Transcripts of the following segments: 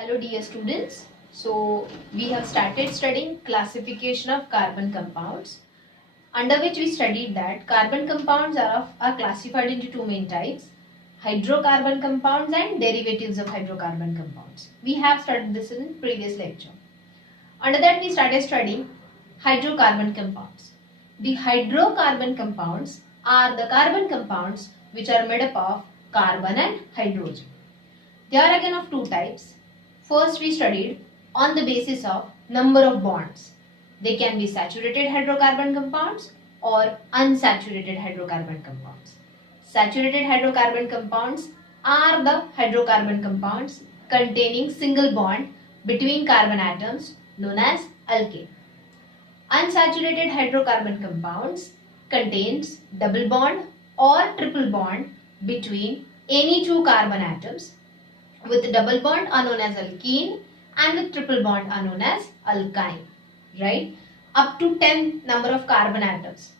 Hello dear students. So we have started studying classification of carbon compounds, under which we studied that carbon compounds are classified into two main types: hydrocarbon compounds and derivatives of hydrocarbon compounds. We have studied this in previous lecture. Under that we started studying hydrocarbon compounds. The hydrocarbon compounds are the carbon compounds which are made up of carbon and hydrogen. They are again of two types. First we studied on the basis of number of bonds. They can be saturated hydrocarbon compounds or unsaturated hydrocarbon compounds. Saturated hydrocarbon compounds are the hydrocarbon compounds containing single bond between carbon atoms known as alkane. Unsaturated hydrocarbon compounds contains double bond or triple bond between any two carbon atoms. With double bond are known as alkene and with triple bond are known as alkyne, right? Up to 10 number of carbon atoms,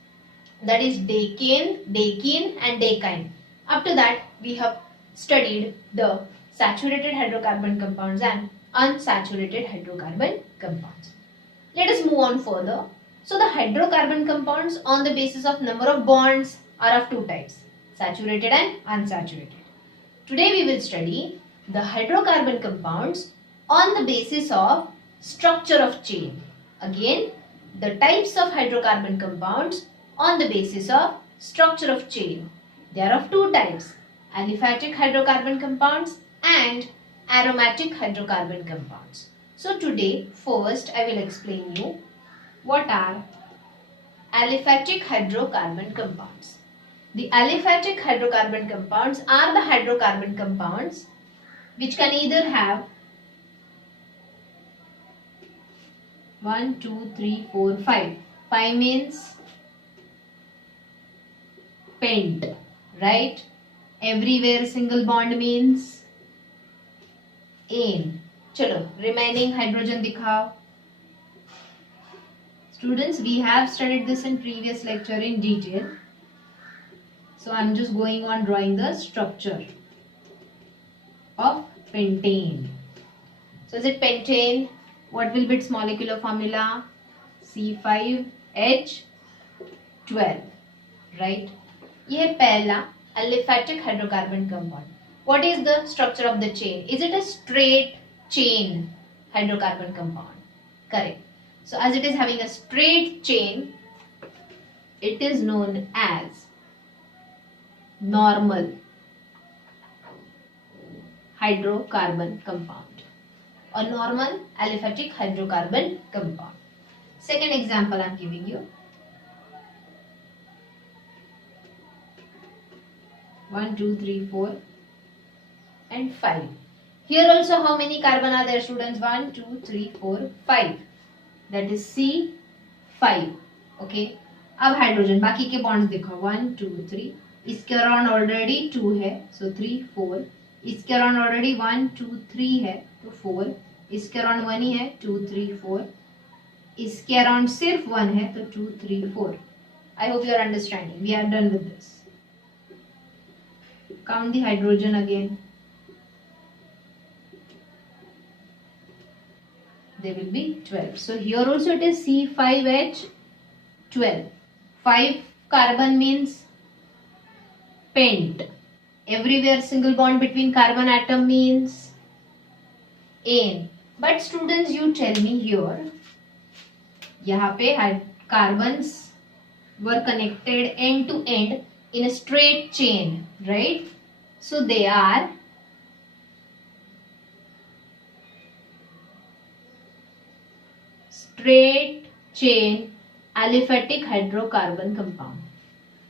that is decane, dekene and dekyne. Up to that we have studied the saturated hydrocarbon compounds and unsaturated hydrocarbon compounds. Let us move on further. So the hydrocarbon compounds on the basis of number of bonds are of two types: saturated and unsaturated. Today we will study the hydrocarbon compounds on the basis of structure of chain. Again, the types of hydrocarbon compounds on the basis of structure of chain. They are of two types: aliphatic hydrocarbon compounds and aromatic hydrocarbon compounds. So today, first I will explain you what are aliphatic hydrocarbon compounds. The aliphatic hydrocarbon compounds are the hydrocarbon compounds which can either have 1, 2, 3, 4, 5. 5 means pent, right? Everywhere single bond means ane. Chalo, remaining hydrogen dikhao. Students, we have studied this in previous lecture in detail. So I am just going on drawing the structure of pentane. So is it pentane? What will be its molecular formula? C5H12, right? ये है पहला aliphatic hydrocarbon compound. What is the structure of the chain? Is it a straight chain hydrocarbon compound? Correct. So as it is having a straight chain, it is known as normal hydrocarbon compound or normal aliphatic hydrocarbon compound. Second example I am giving you. 1, 2, 3, 4 and 5. Here also how many carbon are there, students? 1, 2, 3, 4, 5. That is C5. Okay. अब hydrogen बाकी के bonds देखो 1, 2, 3. इसके around already 2 है, सो 3, 4. इसके around already 1, 2, 3 है, तो 4. इसके अराउंड 1 ही है, 2, 3, 4. इसके अराउंड सिर्फ 1 है, तो 2, 3, 4. I hope you are understanding. We are done with this. Count the hydrogen again. They will be 12. So here also it is C5H12. 5 carbon means pent. Everywhere single bond between carbon atom means ane. But students, you tell me here, यहाँ पे carbons were connected end to end in a straight chain, right? So they are straight chain aliphatic hydrocarbon compound.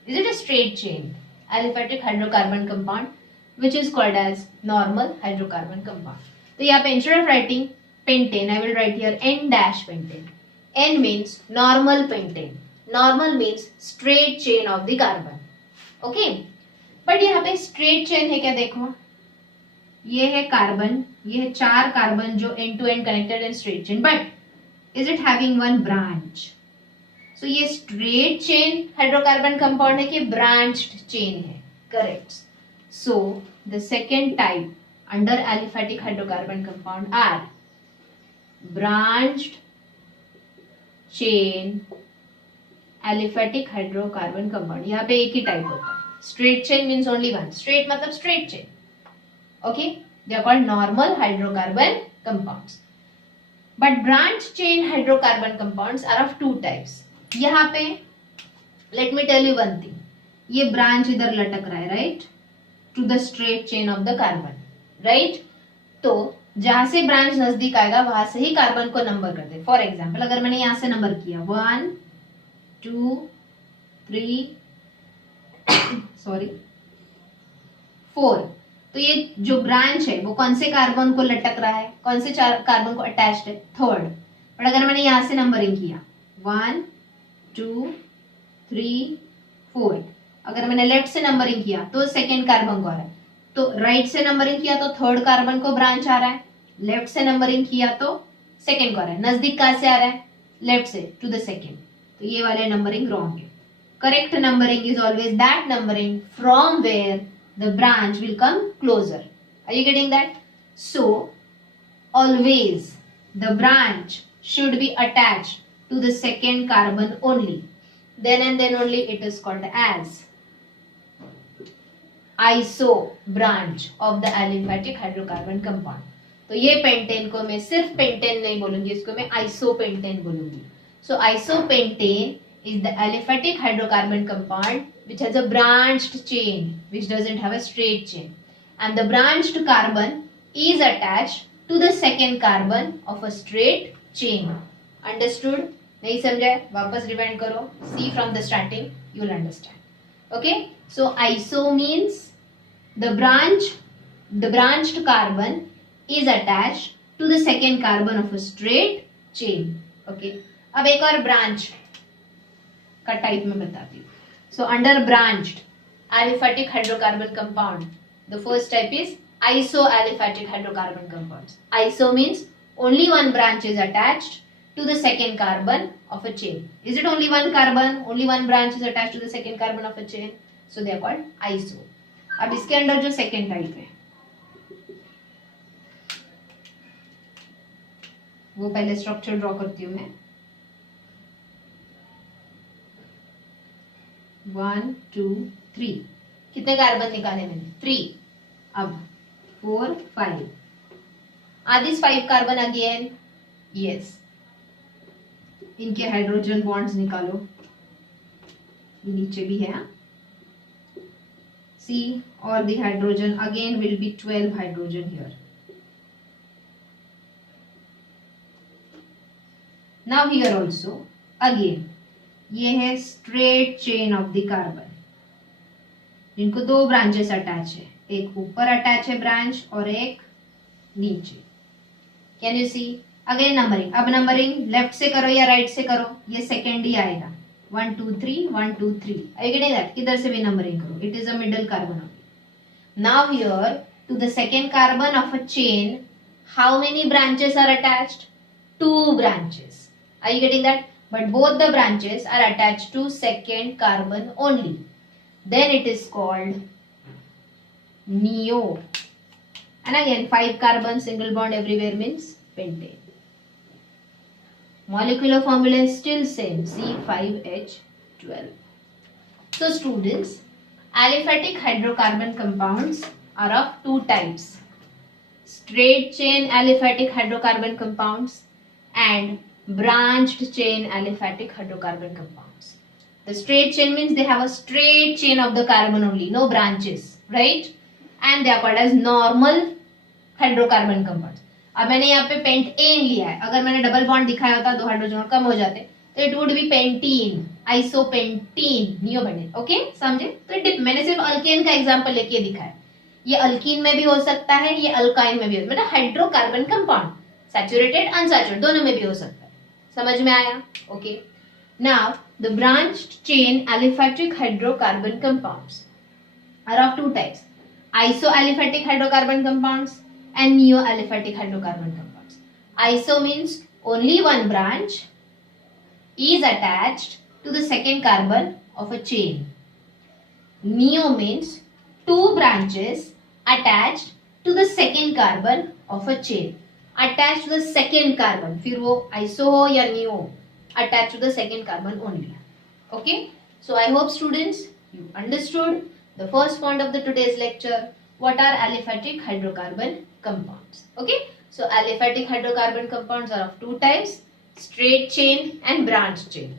Is it a straight chain aliphatic hydrocarbon compound which is called as normal hydrocarbon compound? So यहाँ पे instead of writing pentane, I will write here N-pentane. N means normal pentane. Normal means straight chain of the carbon. Okay. But यहाँ पे straight chain है क्या? देखो, ये है carbon, ये है 4 कार्बन जो end to end connected in straight chain. But is it having one branch? So ये straight chain hydrocarbon compound है कि branched chain है? Correct. So the second type under aliphatic hydrocarbon compound are branched chain aliphatic hydrocarbon compound. यहाँ पे एक ही type होता है. Straight chain means only one. Straight मतलब straight chain. Okay, they are called normal hydrocarbon compounds. But branched chain hydrocarbon compounds are of two types. यहाँ पे let me tell you one thing. ये branch इधर लटक रहा है, right? To the straight chain of the carbon, right? तो जहां से ब्रांच नजदीक आएगा वहां से ही कार्बन को नंबर कर दे. फॉर एग्जाम्पल अगर मैंने यहां से नंबर किया 1 2 3 4, तो ये जो ब्रांच है वो कौन से कार्बन को लटक रहा है, कौन से कार्बन को अटैच्ड है, थर्ड. बट अगर मैंने यहां से नंबरिंग किया 1 2 3 4, अगर मैंने लेफ्ट से नंबरिंग किया तो सेकेंड कार्बन को आ रहा है. तो राइट से नंबरिंग किया तो थर्ड कार्बन को ब्रांच आ रहा है, लेफ्ट से नंबरिंग किया तो सेकेंड को आ रहा है. नजदीक कहां से आ रहा है, लेफ्ट से टू द सेकेंड. तो ये वाले नंबरिंग रॉन्ग है. Correct numbering is always that numbering from where the branch will come closer. Are you getting that? So always the branch should be attached to the second carbon only. Then and then only it is called as iso branch of the aliphatic hydrocarbon compound. तो ये pentane को मैं सिर्फ pentane नहीं बोलूंगी, इसको मैं isopentane बोलूंगी. So isopentane is the aliphatic hydrocarbon compound which has a branched chain which doesn't have a straight chain, and the branched carbon is attached to the second carbon of a straight chain. Understood? नहीं समझा? वापस rewind करो. See from the starting, you will understand. Okay, so iso means the branched carbon is attached to the second carbon of a straight chain. Okay, अब एक और branch का type में बताती हूँ. So under branched aliphatic hydrocarbon compound, the first type is isoaliphatic hydrocarbon compounds. Iso means only one branch is attached to the second carbon of a chain. Is it only one carbon? Only one branch is attached to the second carbon of a chain. So they are called iso. अब इसके अंदर जो second type है वो पहले structure draw करती हूं मैं. 1 2 3, कितने कार्बन निकाले मैंने? 3. अब 4 5. Are these 5 carbon again? Yes. इनके हाइड्रोजन बॉन्ड्स निकालो. ये नीचे भी है. सी और the hydrogen again will be 12 hydrogen here. Now here also again ये है straight chain of the carbon, जिनको दो ब्रांचेस अटैच है. एक ऊपर अटैच है ब्रांच और एक नीचे. Can you see? Again numbering. अब नंबरिंग लेफ्ट से करो या राइट से करो, ये सेकेंड ही आएगा. 1 2 3 1 2 3. Are you getting that? किधर से भी नंबरिंग करो, it is a middle carbon only. Now here to the second carbon of a chain, how many branches are attached? 2 branches. Are you getting that? But both the branches are attached to second carbon only. Then it is called neo. And again 5 carbon single bond everywhere means pentane. Molecular formula is still same, C5H12. So students, aliphatic hydrocarbon compounds are of two types: straight chain aliphatic hydrocarbon compounds and branched chain aliphatic hydrocarbon compounds. The straight chain means they have a straight chain of the carbon only, no branches, right? And they are called as normal hydrocarbon compounds. अब मैंने यहाँ पे pentane लिया है. अगर मैंने double bond दिखाया होता, 2 हाइड्रोजन कम हो जाते, तो it would be pentane, isopentane, neopentane. Okay, समझे? तो मैंने सिर्फ अल्केन का एग्जांपल लेके दिखाया. ये अल्कीन में भी हो सकता है, ये अल्काइन में भी हो सकता है. मतलब हाइड्रोकार्बन कंपाउंड सैचुरेटेड अनसैचुरेटेड दोनों में भी हो सकता है. समझ में आया? Okay. Now the branched chain aliphatic hydrocarbon compounds are of 2 types: isoaliphatic hydrocarbon compounds and neoaliphatic hydrocarbon compounds. Iso means only one branch is attached to the second carbon of a chain. Neo means 2 branches attached to the second carbon of a chain. Attached to the second carbon, फिर वो iso हो या neo, attached to the second carbon only. Okay, so I hope students you understood the first point of the today's lecture. What are aliphatic hydrocarbon compounds? Okay, so aliphatic hydrocarbon compounds are of two types: straight chain and branched chain.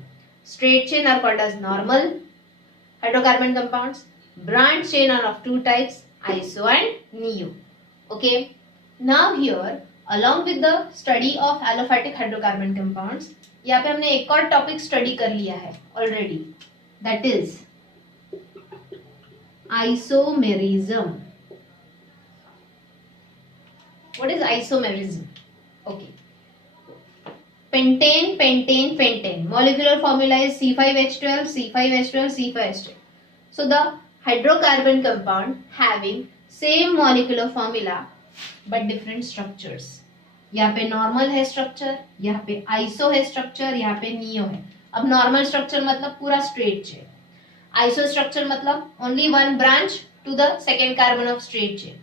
Straight chain are called as normal hydrocarbon compounds. Branched chain are of two types: iso and neo. Okay, now here along with the study of aliphatic hydrocarbon compounds, यहाँ पे हमने एक और topic study कर लिया है already, that is isomerism. What is isomerism? Okay, pentane, pentane, pentane. Molecular formula is C5H12, C5H12, C5H12. So the hydrocarbon compound having same molecular formula but different structures. यहाँ पे नॉर्मल है structure, यहाँ पे iso है structure, यहाँ पे neo है. अब नॉर्मल स्ट्रक्चर मतलब पूरा स्ट्रेट चेन, आइसो स्ट्रक्चर मतलब only one branch to the second carbon of straight chain,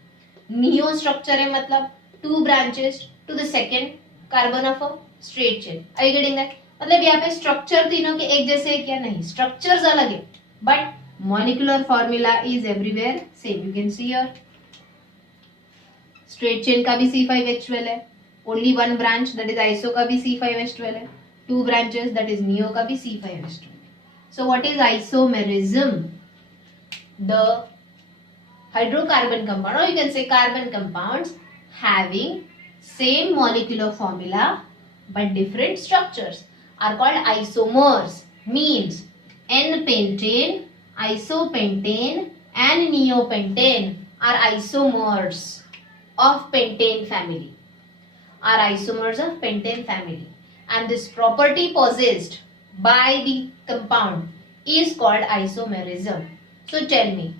neo structure है मतलब two branches to the second carbon of a straight chain. Are you getting that? मतलब यहाँ पे structure तीनों के एक जैसे है क्या? नहीं, स्ट्रक्चर्स अलग है but molecular formula is everywhere same. You can see here straight chain का भी C5H12 है, only one branch that is iso का भी C5H12 है, two branches that is neo का भी C5H12. So what is isomerism? The hydrocarbon compound, or you can say carbon compounds having same molecular formula but different structures are called isomers. Means N-pentane, isopentane and neopentane are isomers of pentane family. Are isomers of pentane family, and this property possessed by the compound is called isomerism. So tell me,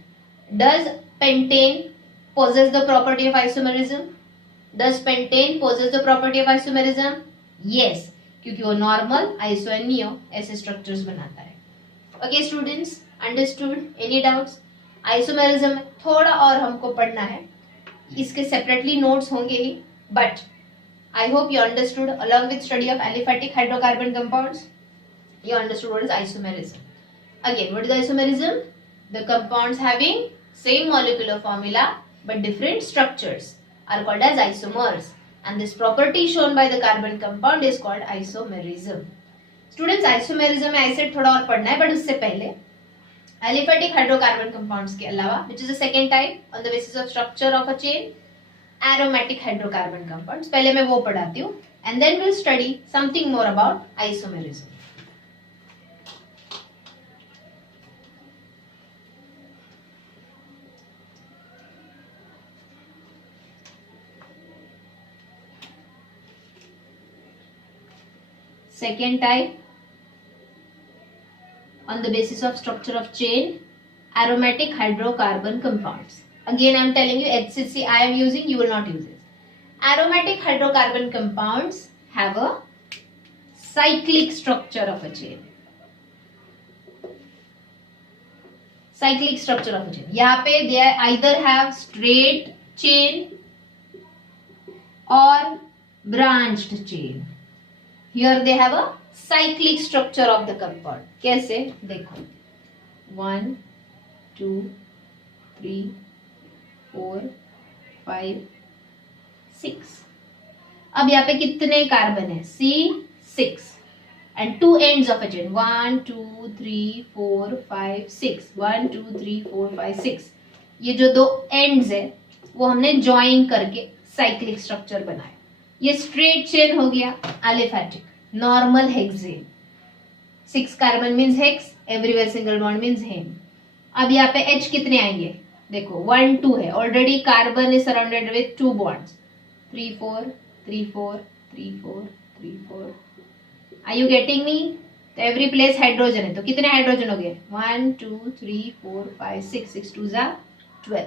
does pentane possess the property of isomerism? Does pentane possess the property of isomerism? Yes, क्योंकि वो normal iso and neo ऐसे structures बनाता है. Okay students, understood? Any doubts? Isomerism में थोड़ा और हमको पढ़ना है, इसके सेपरेटली नोट्स होंगे ही, but I hope you understood along with study of aliphatic hydrocarbon compounds you understood what is isomerism. Again, what is isomerism? The compounds having same molecular formula but different structures are called as isomers, and this property shown by the carbon compound is called isomerism. Students, isomerism में ऐसे थोड़ा और पढ़ना है, but उससे पहले aliphatic hydrocarbon compounds के अलावा, which is the second type on the basis of structure of a chain, aromatic hydrocarbon compounds. पहले मैं वो पढ़ाती हूँ, and then we'll study something more about isomerism. Second type on the basis of structure of chain, aromatic hydrocarbon compounds. Again I am telling you, HCC I am using, you will not use it. Aromatic hydrocarbon compounds have a cyclic structure of a chain. Cyclic structure of a chain. यहाँ पे they either have straight chain or branched chain. Here they have a cyclic structure of the compound. कैसे? देखो, 1 2 3 4 5 6. अब यहाँ पे कितने carbon है? C6 and two ends of a chain. 1 2 3 4 5 6. 1 2 3 4 5 6. ये जो दो ends है वो हमने ज्वाइन करके साइक्लिक स्ट्रक्चर बनाया. ये स्ट्रेट चेन हो गया aliphatic, normal hexane. 6 carbon means hex, everywhere single bond means hem. अब यहाँ पे H कितने आएंगे? देखो 1 2 है, already carbon is surrounded with 2 bonds. 3 4 3 4 3 4 3 4. Are you getting me? तो एवरी प्लेस हाइड्रोजन है, तो कितने हाइड्रोजन हो गए? 1 2 3 4 5 6. 6 2 जा 12.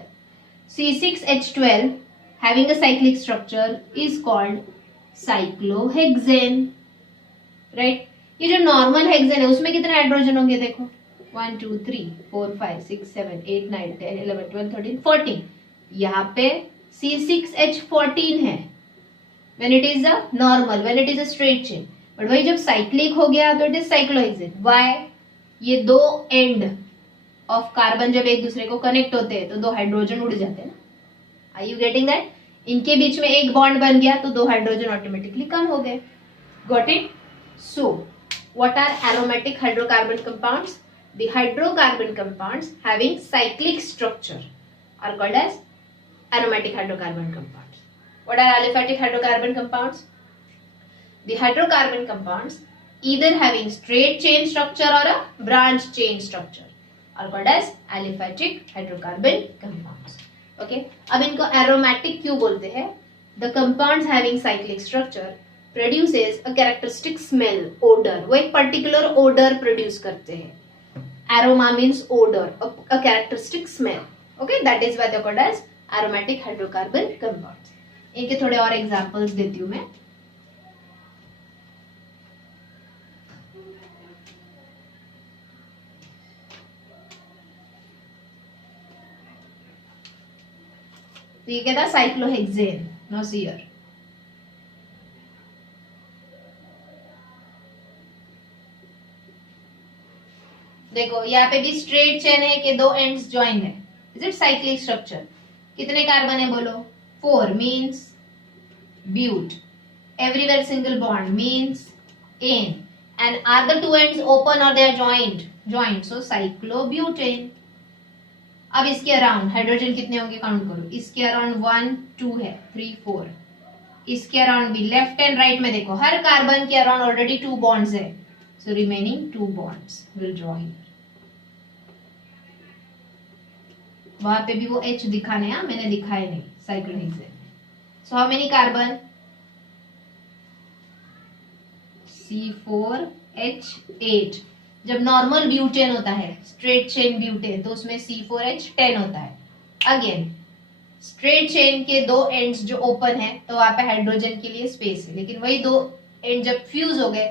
C6H12 having a cyclic structure is called cyclohexane. Right? ये जो नॉर्मल हेक्सेन है उसमें कितने हाइड्रोजन होंगे? देखो 1 2 3 4 5 6 7 8 9 10 11 12 13 14. यहाँ पे C6H14 है when it is a normal, when it is a straight chain. But वही जब साइक्लिक हो गया तो इट इज साइक्लोहेक्सेन. व्हाई? ये दो एंड ऑफ कार्बन जब एक दूसरे को कनेक्ट होते हैं तो दो हाइड्रोजन उड़ जाते हैं ना. Are you getting that? इनके बीच में एक बॉन्ड बन गया तो दो हाइड्रोजन ऑटोमेटिकली कम हो गए. Got it? So what are aromatic hydrocarbon compounds? The hydrocarbon compounds having cyclic structure are called as aromatic hydrocarbon compounds. What are aliphatic hydrocarbon compounds? The hydrocarbon compounds either having straight chain structure or a branch chain structure are called as aliphatic hydrocarbon compounds. Okay, अब इनको aromatic क्यों बोलते हैं? The compounds having cyclic structure produces a characteristic smell, odor. वो एक particular odor produce करते हैं. Aroma means odor, a characteristic smell. Okay, that is why they are called as aromatic hydrocarbon compounds. इनके थोड़े और एग्जांपल्स देती हूं मैं. तो ये क्या था? साइक्लोहेक्सेन. No sir. देखो यहाँ पे भी स्ट्रेट चेन है कि दो एंड्स ज्वाइन है. Is it cyclic structure? कितने कार्बन है बोलो? 4 means but. Everywhere single bond means ane. And are the two ends open or they are joint so cyclobutane. अब इसके अराउंड हाइड्रोजन कितने होंगे काउंट करो. इसके अराउंड 1 2 है, 3 4. इसके अराउंड भी लेफ्ट एंड राइट में देखो हर कार्बन के अराउंड ऑलरेडी 2 बॉन्ड्स है. So remaining 2 bonds will join. वहां पे भी वो H दिखाने हैं, मैंने दिखाए नहीं cyclohexane. So how many carbon? C4H8. जब नॉर्मल ब्यूटेन होता है, स्ट्रेट चेन ब्यूटेन, तो उसमें C4H10 होता है. अगेन स्ट्रेट चेन के दो एंड्स जो ओपन है तो वहां पे हाइड्रोजन के लिए स्पेस है. लेकिन वही दो एंड जब फ्यूज हो गए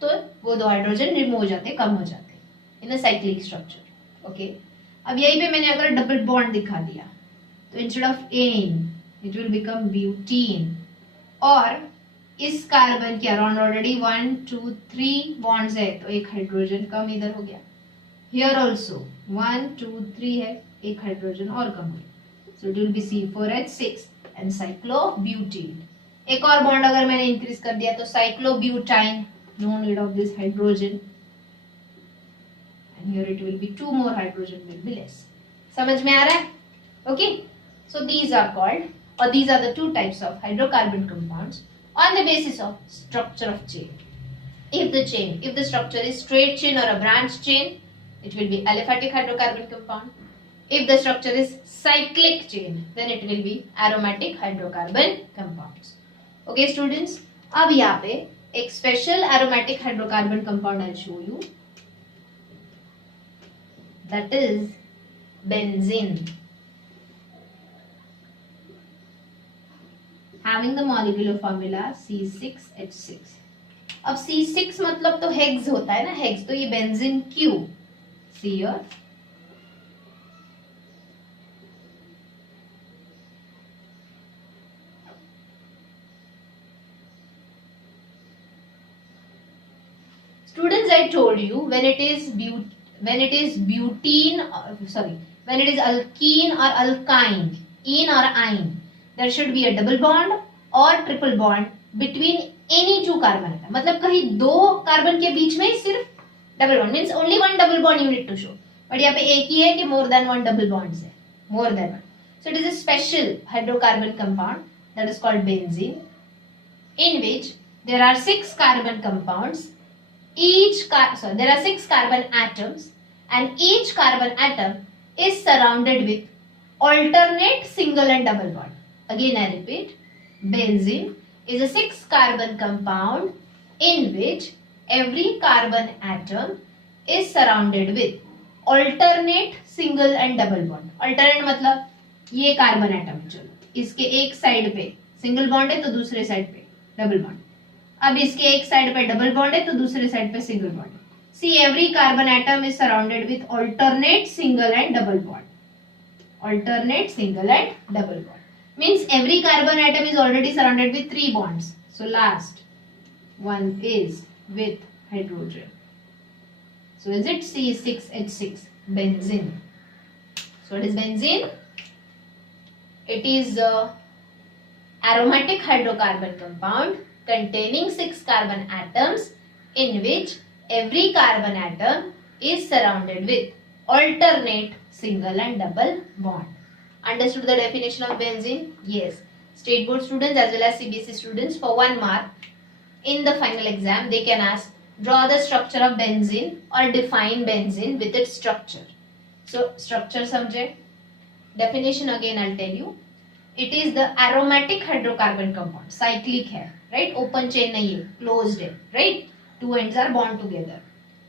तो वो दो हाइड्रोजन रिमूव हो जाते, कम हो जाते इन अ साइक्लिक स्ट्रक्चर. ओके, अब यहीं पे मैंने अगर डबल बॉन्ड दिखा दिया तो instead of an it will become butene. और इस कार्बन के अराउंड ऑलरेडी 1 2 3 बॉन्ड्स है तो एक हाइड्रोजन कम इधर हो गया. हियर ऑल्सो 1 2 3 है, एक हाइड्रोजन और कम हो गया. So it will be C4H6 and cyclobutene. एक और बॉन्ड अगर मैंने इंक्रीज कर दिया तो cyclobutyne. No need of this hydrogen. And here it will be 2 more hydrogen will be less. समझ में आ रहा है? Okay. So these are called, or these are the two types of hydrocarbon compounds on the basis of structure of chain. If the structure is straight chain or a branch chain, it will be aliphatic hydrocarbon compound. If the structure is cyclic chain, then it will be aromatic hydrocarbon compounds. Okay, students. अब यहाँ पे एक special aromatic hydrocarbon compound I'll show you. That is benzene, having the molecular formula C6H6. अब C6 मतलब तो hex होता है ना, हेक्स. तो ये बेंजीन क्यों? See here. Students, I told you when it is butene, when it is alkene or alkyne, ene or ine, there should be a double bond or triple bond between any two carbon atom. मतलब कहीं दो carbon के बीच में सिर्फ double bond, means only one double bond unit to show. But यहाँ पे एक ही है कि more than one double bonds है, more than one. So it is a special hydrocarbon compound that is called benzene, in which there are 6 carbon compounds. There are 6 carbon atoms, and each carbon atom is surrounded with alternate single and double bond. Again I repeat, benzene is a 6 carbon compound in which every carbon atom is surrounded with alternate single and double bond. Alternate मतलब ये carbon atom, चलो इसके एक side पे single bond है तो दूसरे side पे डबल बॉन्ड. अब इसके एक साइड पे डबल बॉन्ड है तो दूसरे साइड पे single bond. See every carbon atom is surrounded with alternate single and double bond. Alternate single and double bond means every carbon atom is already surrounded with 3 bonds. So last one is with hydrogen. So is it C6H6, benzene? So what is benzene? It is a aromatic hydrocarbon compound containing 6 carbon atoms in which every carbon atom is surrounded with alternate single and double bond. Understood the definition of benzene? Yes. State board students as well as CBSE students, for 1 mark in the final exam they can ask, draw the structure of benzene or define benzene with its structure. So structure समझे. Definition again I'll tell you. It is the aromatic hydrocarbon compound. Cyclic है, right? Open chain नहीं है, closed है, right? 2 ends are bound together.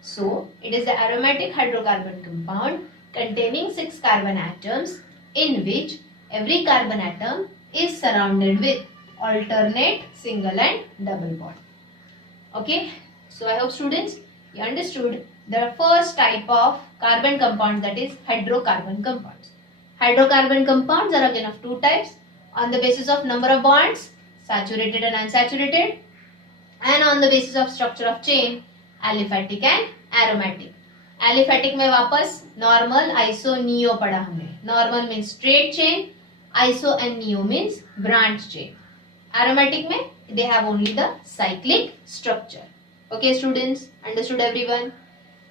So it is the aromatic hydrocarbon compound containing 6 carbon atoms in which every carbon atom is surrounded with alternate single and double bond. Okay, so I hope students you understood the first type of carbon compound, that is hydrocarbon compounds. Hydrocarbon compounds are again of 2 types on the basis of number of bonds, saturated and unsaturated, and on the basis of structure of chain, aliphatic and aromatic. Aliphatic में वापस normal, iso, neo पढ़ा हमने. Normal means straight chain, iso and neo means branch chain. Aromatic में they have only the cyclic structure. Okay students, understood everyone?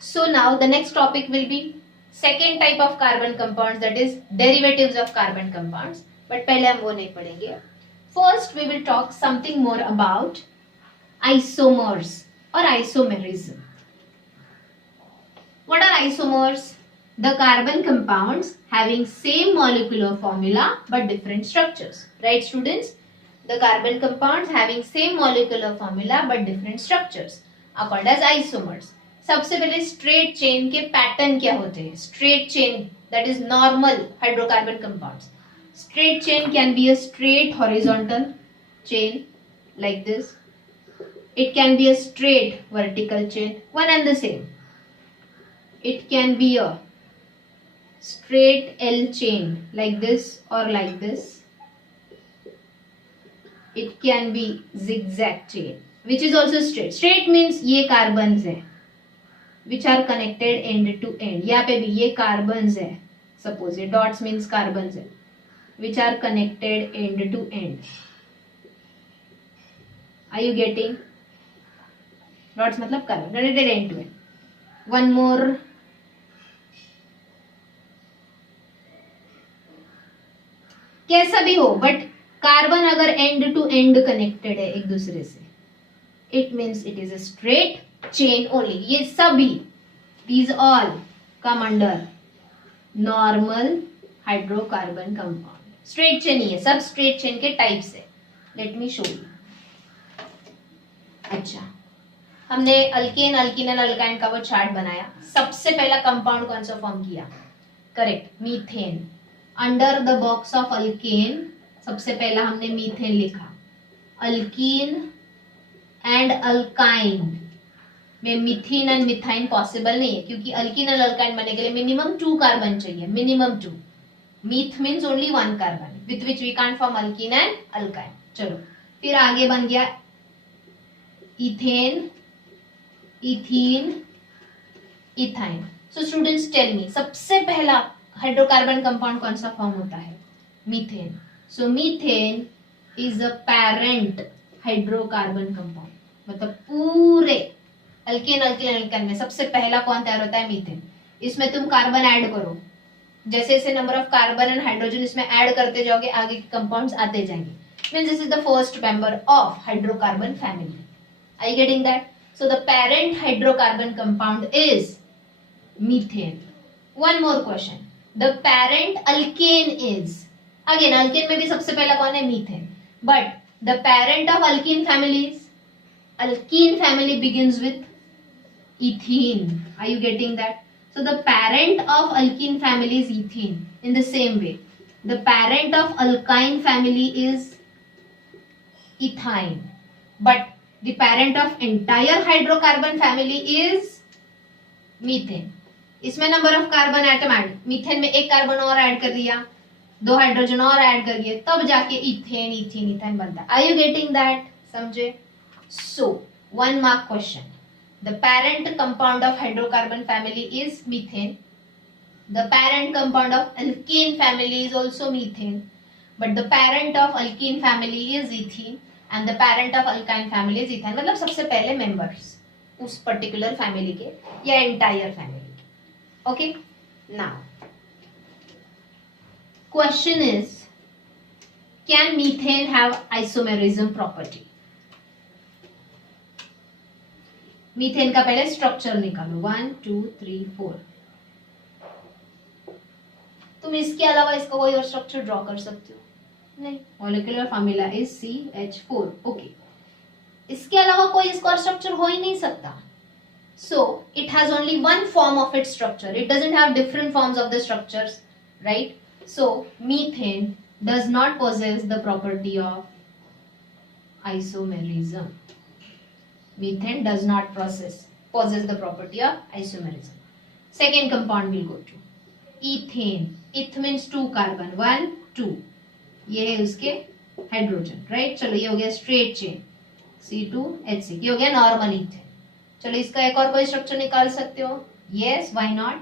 So now the next topic will be second type of carbon compounds, that is derivatives of carbon compounds. But पहले हम वो नहीं पढ़ेंगे. First we will talk something more about isomers or isomerism. What are isomers? The carbon compounds having same molecular formula but different structures. Right students? The carbon compounds having same molecular formula but different structures are called as isomers. सबसे पहले straight chain के pattern क्या होते हैं? Straight chain, that is normal hydrocarbon compounds. Straight chain can be a straight horizontal chain like this. It can be a straight vertical chain, one and the same. It can be a straight L chain like this or like this. It can be zigzag chain, which is also straight. Straight means ये carbons है, which are connected end to end. यहाँ पे भी ये carbons है. Suppose ये dots means carbons है, which are connected end to end. Are you getting? Dots मतलब carbon connected end to end. One more. कैसा भी हो, बट कार्बन अगर एंड टू एंड कनेक्टेड है एक दूसरे से, it means it is a straight chain only. ये सभी these all come under normal hydrocarbon compound. Straight chain ही है, सब स्ट्रेट चेन के टाइप्स है. Let me show you. अच्छा, हमने अल्केन, अल्कीन एंड अल्काइन का वो चार्ट बनाया. सबसे पहला कंपाउंड कौन सा फॉर्म किया? Correct, methane. Under the box of alkane सबसे पहला हमने मीथेन लिखा. अल्कीन एंड अल्काइन में मिथीन एंड मिथाइन पॉसिबल नहीं है, क्योंकि अल्कीन एंड अल्काइन बनने के लिए मिनिमम 2 कार्बन चाहिए, minimum 2. Meth means only 1 carbon with which we can't form alkene and alkyne. चलो फिर आगे बन गया ethane, ethene, ethyne. So students tell me, सबसे पहला हाइड्रोकार्बन कंपाउंड कौन सा फॉर्म होता है? Methane. So methane is a parent hydrocarbon compound. मतलब पूरे अल्केन, अल्कीन, अल्काइन में सबसे पहला कौन तैयार होता है? मीथेन. इसमें तुम कार्बन ऐड करो, जैसे जैसे number of carbon and hydrogen इसमें ऐड करते जाओगे आगे के कंपाउंड्स आते जाएंगे. Means this is the first member of hydrocarbon family. Are you getting that? So the parent hydrocarbon compound is methane. One more question, the parent alkane is, again alkane में भी सबसे पहला कौन है? Methane. But the parent of alkene family is, alkene family begins with ethene. Are you getting that? So the parent of alkene family is ethene. In the same way, the parent of alkyne family is ethyne, but the parent of entire hydrocarbon family is methane. इसमें number of carbon atom add, methane में 1 carbon और add कर दिया, दो hydrogen और add करिए तब जाके इथेन इथीन इथेन बनता है. Are you getting that? समझे? So 1 mark question. The parent compound of hydrocarbon family is methane. The parent compound of alkene family is also methane, but the parent of alkene family is ethene and the parent of alkyne family is ethane. मतलब सबसे पहले members उस particular family के या entire family के. Okay, now question is, can methane have isomerism property? मीथेन का पहले स्ट्रक्चर निकालो. 1 2 3 4. तुम इसके अलावा इसका कोई और स्ट्रक्चर ड्रॉ कर सकते हो? नहीं. Molecular formula is CH4. Okay, इसके अलावा कोई इसका और स्ट्रक्चर हो ही नहीं सकता. So it has only one form of its structure. It doesn't have different forms of the structures, right? So methane does not possess the property of isomerism. Methane does not possess the property of isomerism. Second compound we'll go to ethane. Eth means 2 carbon, 1 2. ये है उसके hydrogen, right? चलो ये हो गया straight chain C2H6. ये हो गया नॉर्मल इथेन. चलो इसका एक और कोई स्ट्रक्चर निकाल सकते हो? Yes, why not?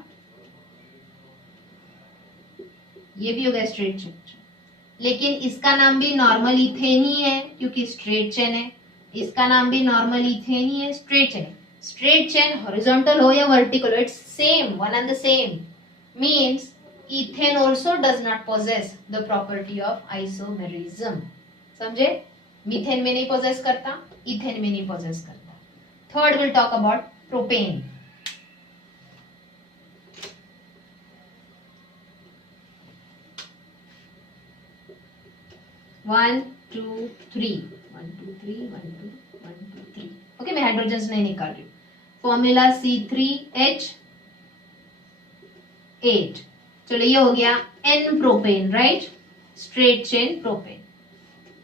ये भी हो गया स्ट्रेट चेन, लेकिन इसका नाम भी नॉर्मल इथेन ही है क्योंकि स्ट्रेट चेन है. इसका नाम भी नॉर्मल इथेन ही है, straight chain. Straight chain horizontal हो या वर्टिकल हो, it's same, one and the same. Means ethane also does not possess the property of isomerism. समझे? मीथेन में नहीं पोजेस करता, इथेन में नहीं पोजेस करता. Third will talk about propane. One two three, one two three, one two, one two three. Okay, मैं hydrogen नहीं निकाल रही हूँ. Formula C3H8. चलो ये हो गया N propane, right? Straight chain propane.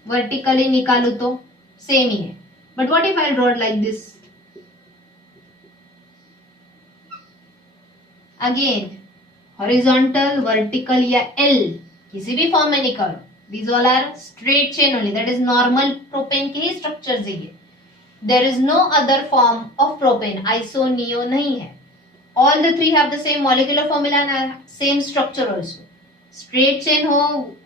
Vertically निकालू तो सेम ही है, but what if I draw it like this? Again horizontal, vertical या L किसी भी फॉर्म में निकालो. These all are straight chain only. That is normal propane के ही structures है ये. There is no other form of propane. Iso, neo नहीं है. All the three have the same molecular formula and same structure also. Straight chain हो,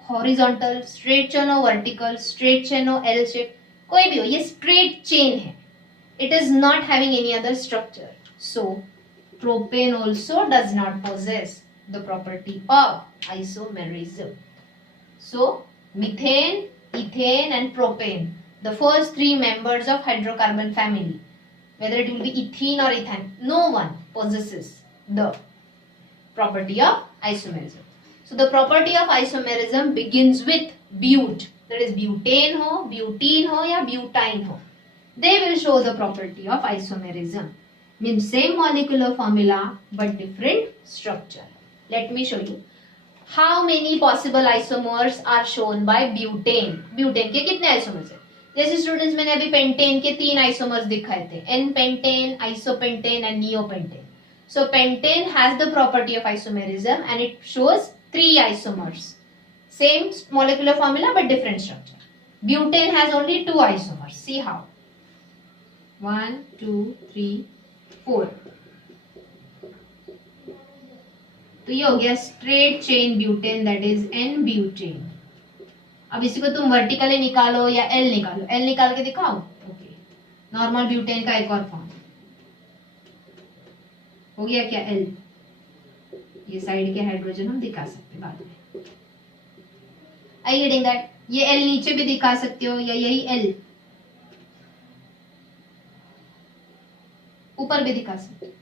horizontal, straight chain हो, vertical, straight chain हो, L shape, कोई भी हो, ये straight chain है. It is not having any other structure. So propane also does not possess the property of isomerism. So methane, ethane and propane, the first 3 members of hydrocarbon family, whether it will be ethene or ethane, no one possesses the property of isomerism. So the property of isomerism begins with but. That is butane ho, butene ho या butine ho. They will show the property of isomerism. Means same molecular formula but different structure. Let me show you. How many possible isomers are shown by butane? Butane के कितने isomers है? जैसे students मैंने अभी pentane के 3 isomers दिखाए थे, N-pentane, isopentane and neopentane. So pentane has the property of isomerism and it shows 3 isomers. Same molecular formula but different structure. Butane has only 2 isomers. See how? 1, 2, 3, 4. तो ये हो गया straight chain butane, that is N butane. अब इसी को तुम vertically निकालो या L निकालो. L निकाल के दिखाओ. ओके, नॉर्मल ब्यूटेन का एक और फॉर्म हो गया क्या? L. ये साइड के हाइड्रोजन हम दिखा सकते बाद में. I getting that? ये L नीचे भी दिखा सकते हो या यही L ऊपर भी दिखा सकते हो.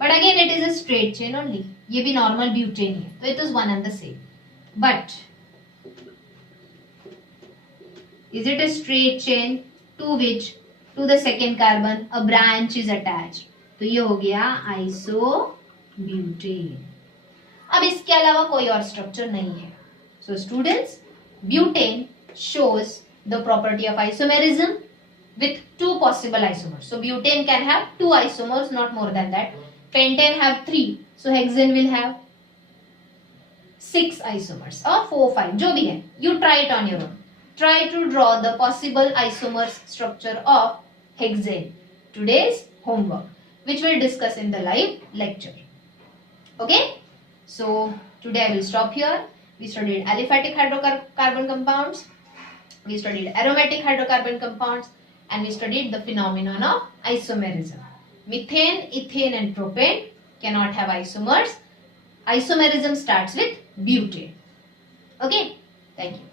But again it is a straight chain only. ये भी नॉर्मल ब्यूटेन है, तो it is one and the same. But is it a straight chain to which to the second carbon a branch is attached? तो ये हो गया iso butane. अब इसके अलावा कोई और स्ट्रक्चर नहीं है. So students, butane shows the property of isomerism with 2 possible isomers. So butane can have 2 isomers, not more than that. Pentane have 3. So hexane will have 6 isomers or 4 5 जो भी है. You try it on your own. Try to draw the possible isomers structure of hexane. Today's homework, which we'll discuss in the live lecture. Okay, so today I will stop here. We studied aliphatic hydrocarbon compounds, we studied aromatic hydrocarbon compounds, and we studied the phenomenon of isomerism. Methane, ethane and propane cannot have isomers. Isomerism starts with butane. Okay, thank you.